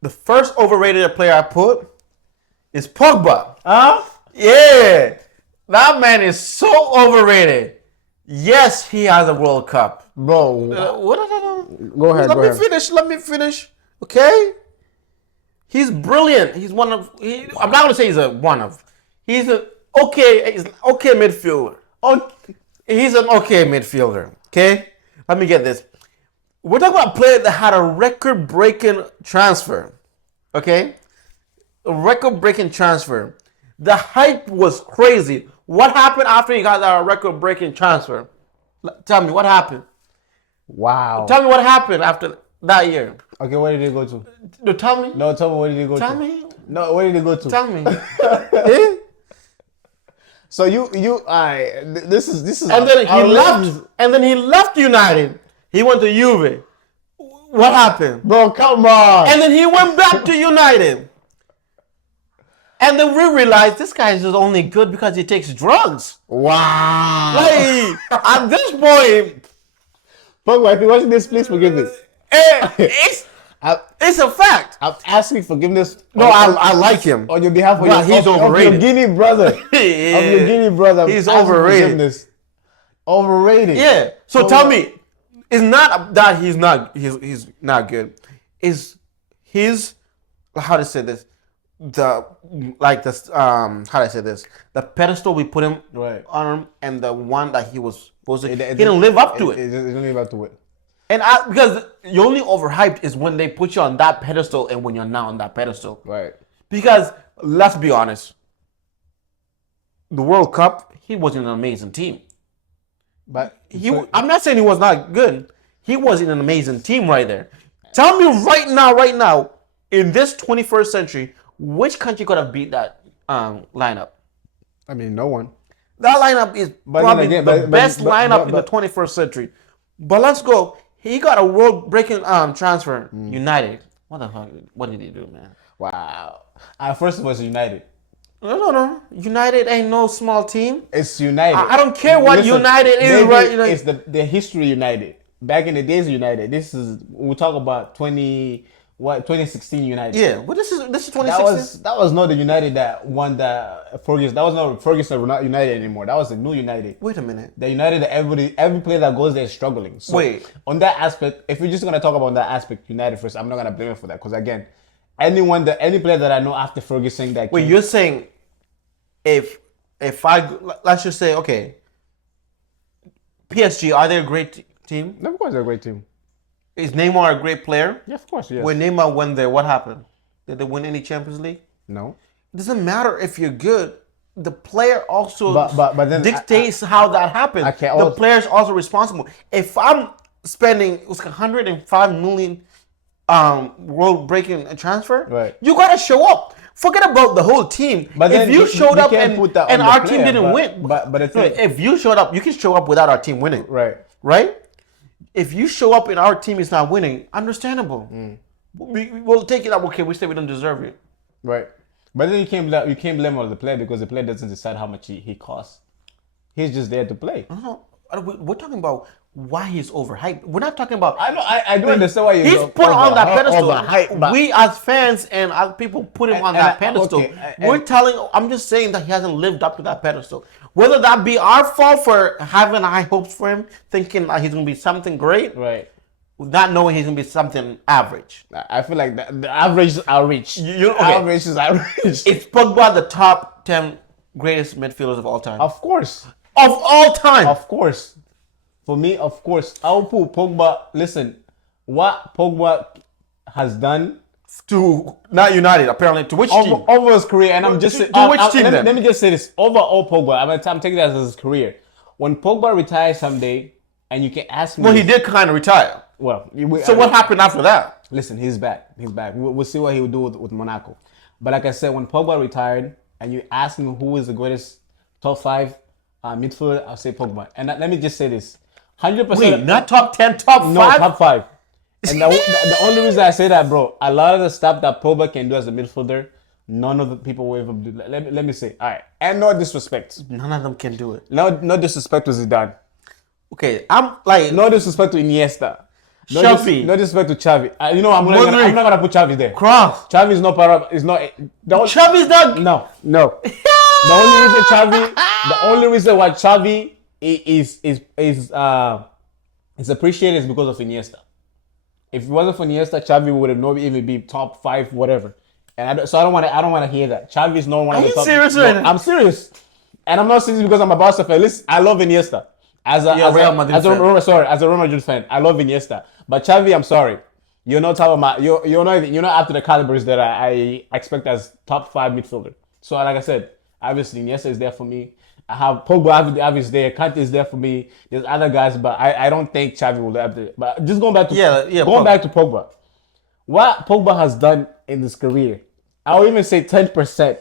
The first overrated player I put is Pogba. Huh? Yeah. That man is so overrated. Yes, he has a World Cup. Bro, What did I do? go ahead. Let me finish. Okay? He's brilliant. He's one of. I'm not gonna say he's a one of. He's an okay. He's an okay midfielder. Okay. He's an okay midfielder. Okay. Let me get this. We're talking about a player that had a record-breaking transfer. Okay. A record-breaking transfer. The hype was crazy. What happened after he got that record-breaking transfer? Tell me what happened. Wow. Tell me what happened after that year. Okay, where did he go to? No, tell me. No, tell me where did he go to? Tell me. No, where did he go to? Tell me. Eh? So this is. And then he left. And then he left United. He went to Juve. What happened? Bro, come on. And then he went back to United. And then we realized this guy is just only good because he takes drugs. Wow. Like, at this point, Pogba, if you're watching this, please forgive me. it's a fact. I'm asking forgiveness. No, I like him. On your behalf of, Well, he's overrated. Of your Guinea brother. Yeah. Of your Guinea brother. I'm He's asking overrated. forgiveness. Overrated. Yeah. So tell me, it's not that he's not good. Is his how to say this? How do I say this? The pedestal we put him on him and the one that he was supposed to, he didn't live up to it. It didn't live up to it. And because you're only overhyped is when they put you on that pedestal and when you're not on that pedestal. Right. Because let's be honest, the World Cup, he was in an amazing team. But I'm not saying he was not good. He was in an amazing team right there. Tell me right now, in this 21st century, which country could have beat that lineup? I mean, no one. That lineup is probably the best lineup in the 21st century. But let's go. He got a world-breaking transfer. United. What the fuck? What did he do, man? Wow. First it was United. No. United ain't no small team. It's United. I don't care what United is, right? It's the history United. Back in the days, United. We'll talk about 2016 United. Yeah, but this is 2016. That was not the United that won the Ferguson. That was not Ferguson not United anymore. That was the new United. Wait a minute. The United that every player that goes there is struggling. So Wait. On that aspect, if we're just gonna talk about that aspect, United first, I'm not gonna blame it for that because again, any player that I know after Ferguson that. Wait, you're saying if let's just say okay, PSG, are they a great team? Of course, they're a great team. Is Neymar a great player? Yeah, of course, yes. When Neymar went there, what happened? Did they win any Champions League? No. It doesn't matter if you're good. The player also but then dictates how that happens. The player's also responsible. If I'm spending it was 105 million world-breaking transfer, right, you gotta show up. Forget about the whole team. But if you showed up and our team didn't win, but if you showed up, you can show up without our team winning. Right? If you show up and our team is not winning, understandable. We'll take it up. Okay, we say we don't deserve it. Right. But then you can't blame on the player because the player doesn't decide how much he costs. He's just there to play. We're talking about why he's overhyped. We're not talking about. I do understand why he's put on that pedestal. We as fans and as people put him on that pedestal. I'm just saying that he hasn't lived up to that pedestal. Whether that be our fault for having high hopes for him, thinking that he's going to be something great, right? Not knowing he's going to be something average. I feel like the average is average. Average is average. Is Pogba the top 10 greatest midfielders of all time? Of course. Of all time? Of course. For me, of course. I'll put Pogba. Listen, what Pogba has done to not United, apparently. To which team? Over his career, and I'm just to which team then? Let me just say this: overall, Pogba. I'm taking that as his career. When Pogba retires someday, and you can ask me. Well, he did kind of retire. Well, what happened after that? Listen, he's back. He's back. We'll see what he will do with Monaco. But like I said, when Pogba retired, and you ask me who is the greatest top 5 midfielder, I'll say Pogba. And let me just say this: 100%. Wait, not top 10, top 5? No, top 5. And the only reason I say that, bro, a lot of the stuff that Pogba can do as a midfielder, none of the people will ever do. Let me say, all right, and no disrespect. None of them can do it. No disrespect to Zidane. Okay, I'm like... No disrespect to Iniesta. Xavi. No disrespect to Xavi. You know, I'm Modric. not gonna put Xavi there. Cross. Xavi is not part of. Is not. Xavi's not. No. The only reason Xavi. The only reason why Xavi is appreciated is because of Iniesta. If it wasn't for Iniesta, Xavi would have not even be top 5, whatever. And I don't want to hear that. Xavi is not one of the top. Are you serious right now? I'm serious, and I'm not serious because I'm a Barca fan. Listen, I love Iniesta as a Real Madrid fan. I love Iniesta, but Xavi, I'm sorry, you're not top of my. You're not up to the calibers that I expect as top 5 midfielder. So like I said, obviously Iniesta is there for me. I have Pogba, obviously there. Kante is there for me. There's other guys, but I don't think Xavi will have to. But just going back to back to Pogba, what Pogba has done in his career, I would even say 10%.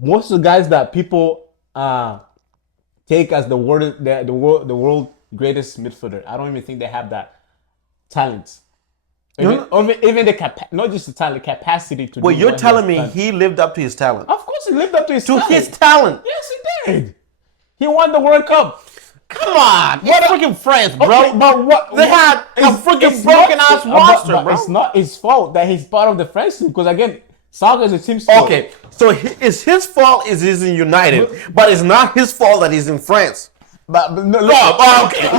Most of the guys that people take as the world greatest midfielder, I don't even think they have that talent. Even not just the talent, capacity to. Well, do you're what telling me done. he lived up to his talent. Of course, he lived up to his talent. Yes, he did. He won the World Cup. Come on, what freaking France, bro? Okay, but what they had a freaking broken ass roster, but bro. it's not his fault that he's part of the French team because again, soccer is a team sport. Okay, so it's his fault is he's in United, but it's not his fault that he's in France. But no, okay. So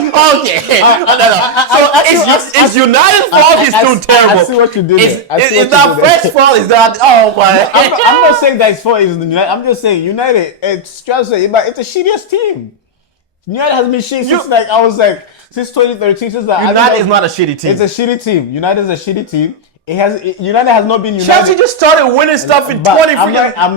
it's United's fault he's still terrible. I see what you did. It's not French fault. It's not. Oh my! I'm not saying that his fault is United. I'm just saying United. It's just but it's a shittiest team. United has been shitty since 2013. United is not a shitty team. It's a shitty team. United is a shitty team. United has not been United. Chelsea just started winning stuff in 2013. I'm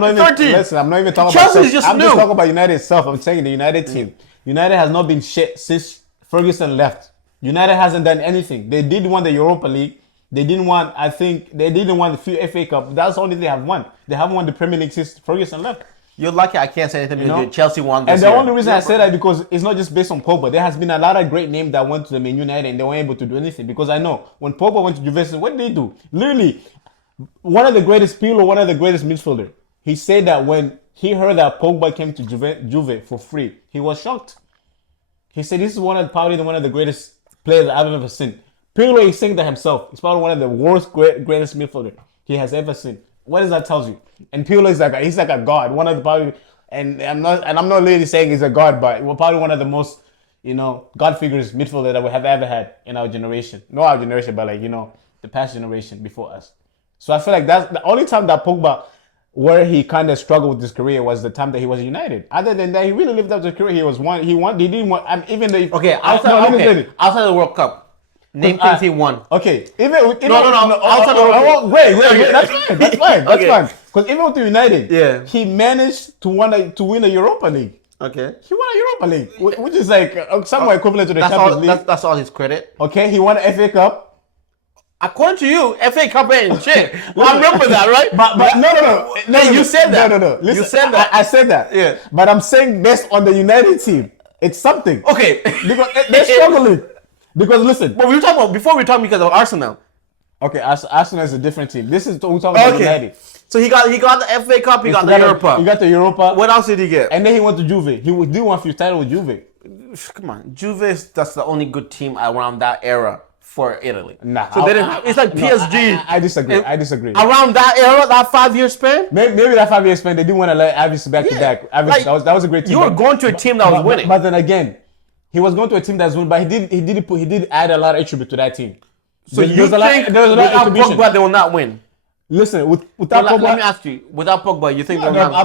not even talking Chelsea about just I'm new. just talking about United itself. I'm saying the United team. United has not been shit since Ferguson left. United hasn't done anything. They did win the Europa League. They didn't win the FA Cup. That's the only thing they have won. They haven't won the Premier League since Ferguson left. You're lucky I can't say anything because Chelsea won this year. And the year. only reason I say that because it's not just based on Pogba. There has been a lot of great names that went to the Man United and they weren't able to do anything. Because I know when Pogba went to Juventus, what did they do? Literally, one of the greatest midfielder. He said that when he heard that Pogba came to Juve for free, he was shocked. He said this is probably one of the greatest players I've ever seen. Pirlo is saying that himself. He's probably one of the greatest midfielder he has ever seen. What does that tell you? And Pirlo is he's like a god. One of the probably, and I'm not really saying he's a god, but we're probably one of the most, god figures midfielder that we have ever had in our generation. Not our generation, but the past generation before us. So I feel like that's the only time that Pogba, where he kind of struggled with his career, was the time that he was United. Other than that, he really lived up to his career. He didn't want, even the outside the World Cup. Name things he won. Okay. Wait. That's fine. Because even with United, he managed to win a Europa League. Okay. He won a Europa League, which is somewhat equivalent to the Champions League. That's all his credit. Okay. He won an FA Cup. According to you, FA Cup ain't shit. I remember that, right? But no. You said that. No. Listen, you said that. I said that. Yeah. But I'm saying based on the United team, it's something. Okay. Because they're struggling. Because listen. But before we talk because of Arsenal. Okay, Arsenal is a different team. This is we're talking about United. So he got the FA Cup. He got the Europa. He got the Europa. What else did he get? And then he went to Juve. He did one for title with Juve. Come on, Juve. That's the only good team around that era for Italy. Nah. So they didn't have, it's like PSG. I disagree. Around that era, that 5-year span. Maybe that 5-year span, they didn't want to let Avis back to back. That was a great team. You were going to a team that was winning. But then again, he was going to a team that's winning. But he did add a lot of attribute to that team. So you think without Pogba they will not win? Listen, without Pogba, let me ask you. Without Pogba, you think they'll not? I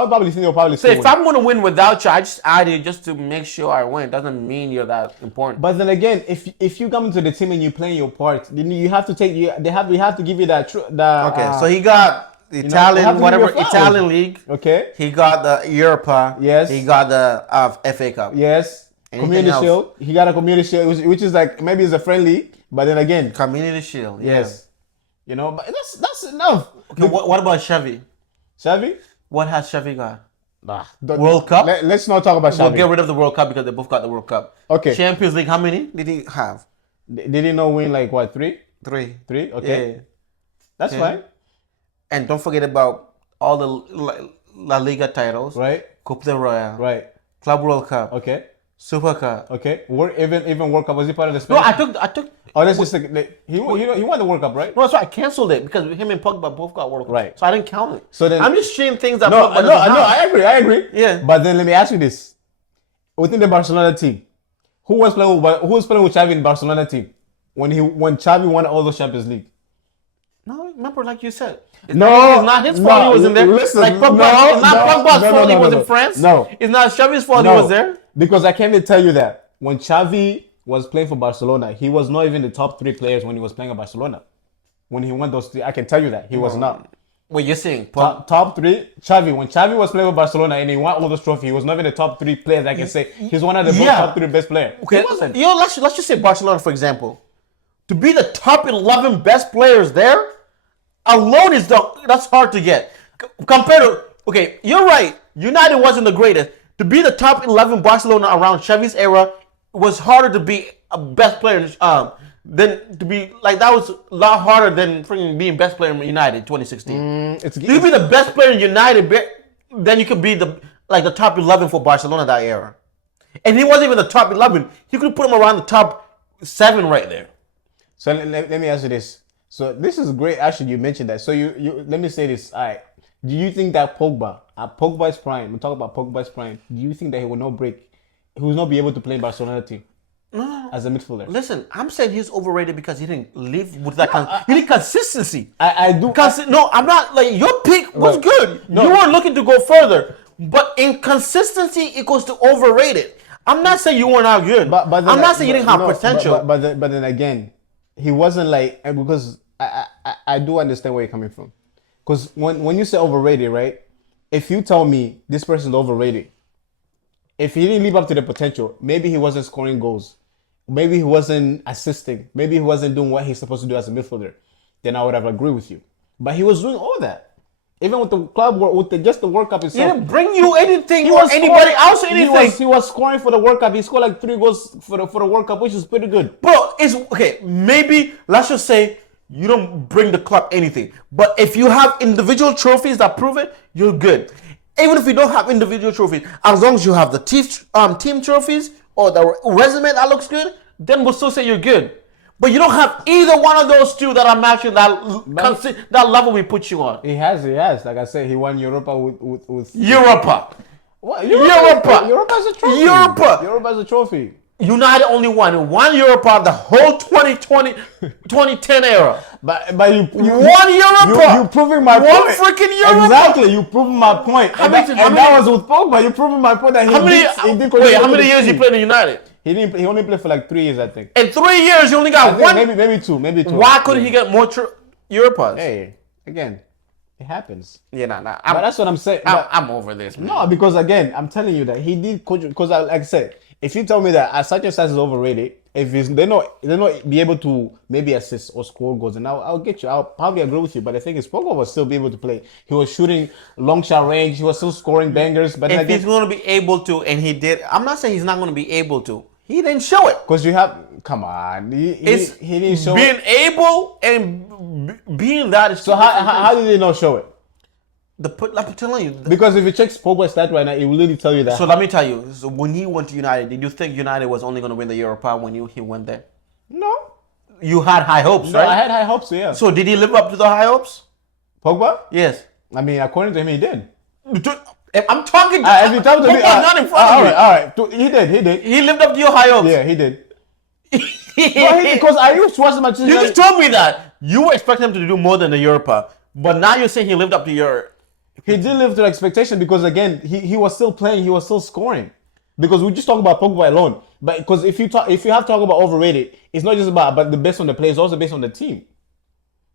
would probably think they'll probably. So if I'm going to win without you, I just add you just to make sure I win. It doesn't mean you're that important. But then again, if you come into the team and you play your part, then you have to take we have to give you that. Okay, so he got the Italian league. Okay. He got the Europa. Yes. He got the FA Cup. Yes. Community Shield. He got a Community Shield, which is maybe it's a friendly, but then again, Community Shield. Yes. But that's enough. Okay, what about Xavi? Xavi? What has Xavi got? World Cup? Let's not talk about Xavi. We'll get rid of the World Cup because they both got the World Cup. Okay. Champions League, how many did he have? Did he not win 3? 3. 3? Okay. Yeah. That's fine. And don't forget about all the La Liga titles. Right. Coupe de Royale. Right. Club World Cup. Okay. Super Cup. Okay, even World Cup, was he part of the No, Spain? I took. Oh, that's just he won the World Cup, right? No, that's why I canceled it because him and Pogba both got World Cup. Right. So I didn't count it. So then- I'm just sharing things that No, Pogba no, doesn't no. have. I agree. Yeah. But then let me ask you this: within the Barcelona team, who was playing with Xavi in Barcelona team when Xavi won all those Champions League? No, remember, like you said, it's No, not his fault he was in there. listen, Like Pogba, no, it's not no, Pogba's no, fault he no, was no. in France. No. It's not Xavi's fault he No, was there. because I can't even tell you that when Xavi was playing for Barcelona, he was not even the top 3 players when he was playing at Barcelona. When he won those 3, I can tell you that he was not. Wait, you're saying Top 3, Xavi. When Xavi was playing for Barcelona and he won all those trophies, he was not even the top 3 players. I can say he's one of the top 3 best players. Okay, He wasn't. let's just say Barcelona, for example. To be the top 11 best players there alone that's hard to get. Compared to, okay, you're right. United wasn't the greatest. To be the top 11 Barcelona around Xavi's era was harder to be a best player than to be like that was a lot harder than freaking being best player in United 2016. You be the best player in United, then you could be the top 11 for Barcelona that era. And he wasn't even the top 11. You could put him around the top 7 right there. So let me ask you this. So this is great. Actually, you mentioned that. So you let me say this. All right. Do you think that Pogba, at Pogba's prime, we talk about Pogba's prime, do you think that he will not be able to play in Barcelona team? No. As a midfielder. Listen, I'm saying he's overrated because he didn't live with that you need consistency. I do. No, I'm not like your pick was Right. good. No. You were looking to go further, but inconsistency equals to overrated. I'm not saying you were not good. But then I'm not saying you didn't have no, potential. But then again, he wasn't like, and because I do understand where you're coming from. Because when you say overrated, right? If you tell me this person's overrated, if he didn't live up to the potential, maybe he wasn't scoring goals, maybe he wasn't assisting, maybe he wasn't doing what he's supposed to do as a midfielder, then I would have agreed with you. But he was doing all that. Even with the club, just the World Cup He itself. didn't bring you anything He or was anybody scoring- else anything. He was scoring for the World Cup. He scored like 3 goals for the World Cup, which is pretty good. Bro, it's okay. Maybe let's just say you don't bring the club anything, but if you have individual trophies that prove it, you're good. Even if you don't have individual trophies, as long as you have the team trophies or the resume that looks good, then we'll still say you're good. But you don't have either one of those two that are matching that level we put you on. He has. Like I said, he won Europa with Europa. What? Europa. Europa's a trophy. Europa's a trophy. United only won one Europa the whole 2020, 2010 era. But you One Europa. You proving my One point. freaking Europa. Exactly. You proving my point. How And many- that how and many- that was with Pogba. You proving my point that he How many? did Wait, how contribute many to years the you team. played in United? He only played for like 3 years, I think. In 3 years, you only got one. Maybe two. Why couldn't he get more Europas? Hey, again, it happens. Yeah, nah. But that's what I'm saying. But- I'm over this, man. No, because again, I'm telling you that he did coach. Because like I said, if you tell me that such and such is overrated, if they're not be able to maybe assist or score goals, and I'll get you. I'll probably agree with you. But the thing is, Pogba will still be able to play. He was shooting long shot range. He was still scoring bangers. But then If he's again, going to be able to, and he did, I'm not saying he's not going to be able to. He didn't show it. because you have, come on, he didn't show being it. able and being that is So how did he not show it? I'm telling you. Because if you check Pogba's stat right now, it will literally tell you that. So let me tell you. So when he went to United, did you think United was only going to win the Europa when he went there? no, You had high hopes, no, right? I had high hopes. Yeah, So did he live up to the high hopes? Pogba. Yes. I mean, according to him, he did. I'm talking. If you talk to me, Pogba's not in front of me. all right. He did. He lived up to your high hopes. Yeah, he did. Because I used to watch the Manchester You United. just told me that you were expecting him to do more than the Europa, but now you're saying he lived up to your. He did live to the expectation because again, he was still playing, he was still scoring. Because we just talk about Pogba alone, but because if you have to talk about overrated, it's not just about the best on the player, it's also based on the team.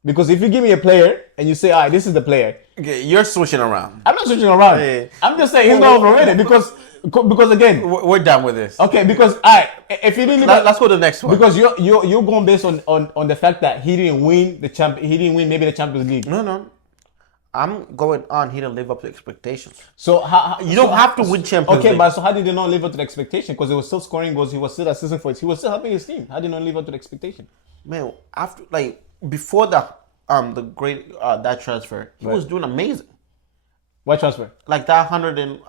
Because if you give me a player and you say, all right, this is the player, Okay, you're switching around. I'm not switching around. Yeah. I'm just saying he's not overrated because again, We're done with this. okay, because all right, if he didn't live Let's go to the next one. because you're going based on the fact that he didn't win maybe the Champions League. No. I'm going on. He didn't live up to expectations. So how You don't have to win Champions Okay, League. but so how did he not live up to the expectation? Because he was still scoring goals, he was still assisting for it, he was still helping his team. How did he not live up to the expectation? Man, after before the great that transfer, he was doing amazing. What transfer? Like that 100 and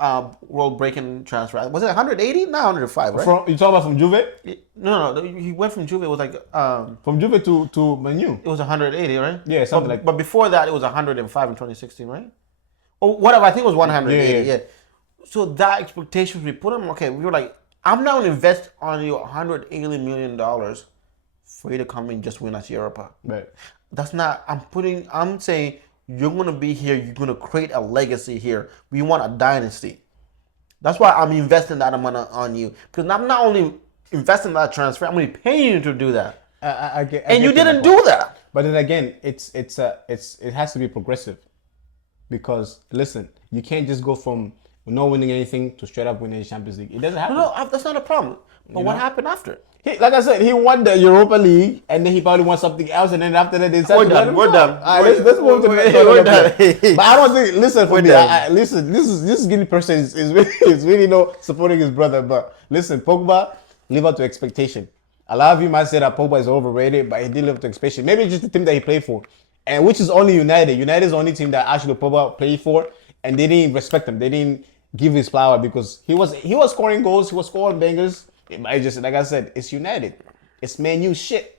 world breaking transfer. Was it 180? Not 105, right? From you talking about from Juve? No, he went from Juve. It was like From Juve to Manu. it was 180, right? Yeah, something like. But before that, it was 105 in 2016, right? Or whatever. I think it was 180. Yeah. Yeah. So that expectations we put him. Okay, we were like, I'm not gonna invest on you 180 million dollars for you to come and just win us Europa. Right. That's not. I'm saying you're gonna be here. You're gonna create a legacy here. We want a dynasty. That's why I'm investing that amount on you, because I'm not only investing that transfer. I'm gonna be paying you to do that. I get, And you didn't do that. But then again, it has to be progressive, because listen, you can't just go from not winning anything to straight up winning the Champions League. It doesn't happen. No, that's not a problem. But what happened after? Like I said, he won the Europa League, and then he probably won something else, and then after that, they said, We're done. We're done. All right, let's move to the We're done. But I don't think. Listen, for We're me, done. listen. This Guinea person is really no supporting his brother. But listen, Pogba live up to expectation. A lot of you might say that Pogba is overrated, but he did live up to expectation. Maybe it's just the team that he played for, and which is only United. United is the only team that actually Pogba played for, and they didn't respect him. They didn't give his flower because he was scoring goals, he was scoring bangers. It just, like I said, it's United. It's Man U shit.